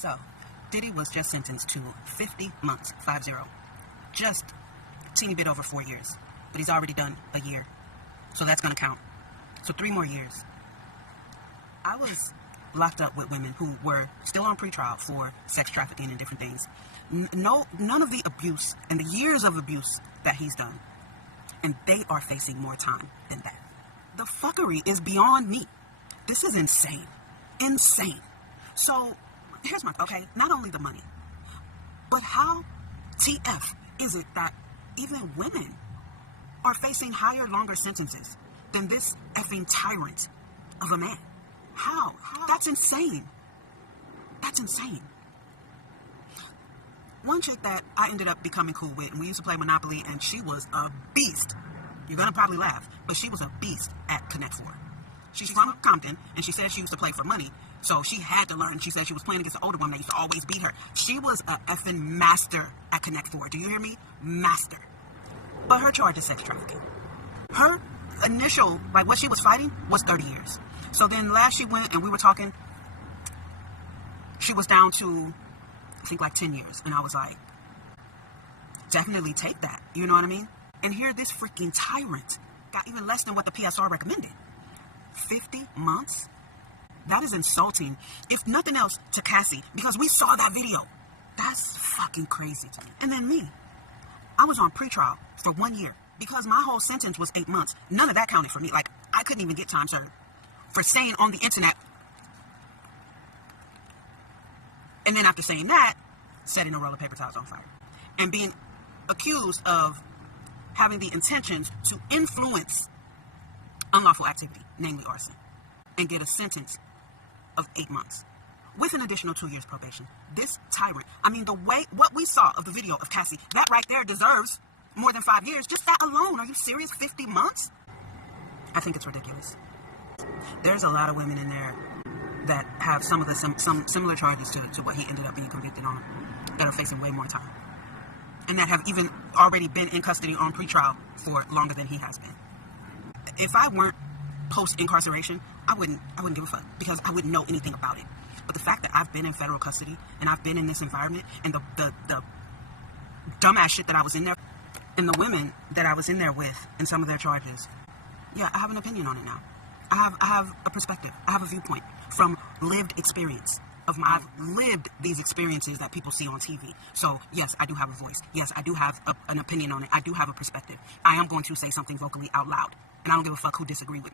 So, Diddy was just sentenced to 50 months, 50. Just a teeny bit over 4 years. But he's already done a year. So that's going to count. So 3 more years. I was locked up with women who were still on pretrial for sex trafficking and different things. None of the abuse and the years of abuse that he's done. And they are facing more time than that. The fuckery is beyond me. This is insane. Insane. So, here's my, okay, not only the money, but how TF is it that even women are facing higher, longer sentences than this effing tyrant of a man? How? That's insane. That's insane. One chick that I ended up becoming cool with, and we used to play Monopoly, and she was a beast. You're gonna probably laugh, but she was a beast at Connect 4. She's from Compton, and she said she used to play for money, so she had to learn. She said she was playing against the older woman that used to always beat her. She was a effing master at Connect 4. Do you hear me? Master. But her charge is sex trafficking. Her initial, like what she was fighting, was 30 years. So then last she went, and we were talking, she was down to, I think, like 10 years. And I was like, definitely take that. You know what I mean? And here this freaking tyrant got even less than what the PSR recommended. 50 months? That is insulting. If nothing else, to Cassie, because we saw that video. That's fucking crazy to me. And then me. I was on pretrial for 1 year because my whole sentence was 8 months. None of that counted for me. Like, I couldn't even get time served for saying on the internet. And then after saying that, setting a roll of paper towels on fire. And being accused of having the intentions to influence unlawful activity, namely arson, and get a sentence of 8 months with an additional 2 years probation. This tyrant, I mean, the way, what we saw of the video of Cassie, that right there deserves more than 5 years. Just that alone. Are you serious? 50 months? I think it's ridiculous. There's a lot of women in there that have some of the some similar charges to what he ended up being convicted on, that are facing way more time, and that have even already been in custody on pretrial for longer than he has been. If I weren't post-incarceration, I wouldn't give a fuck, because I wouldn't know anything about it. But the fact that I've been in federal custody and I've been in this environment, and the dumbass shit that I was in there, and the women that I was in there with, and some of their charges, yeah, I have an opinion on it now. I have a perspective. I have a viewpoint from lived experience. I've lived these experiences that people see on TV. So, yes, I do have a voice. Yes, I do have an opinion on it. I do have a perspective. I am going to say something vocally out loud. And I don't give a fuck who disagree with me.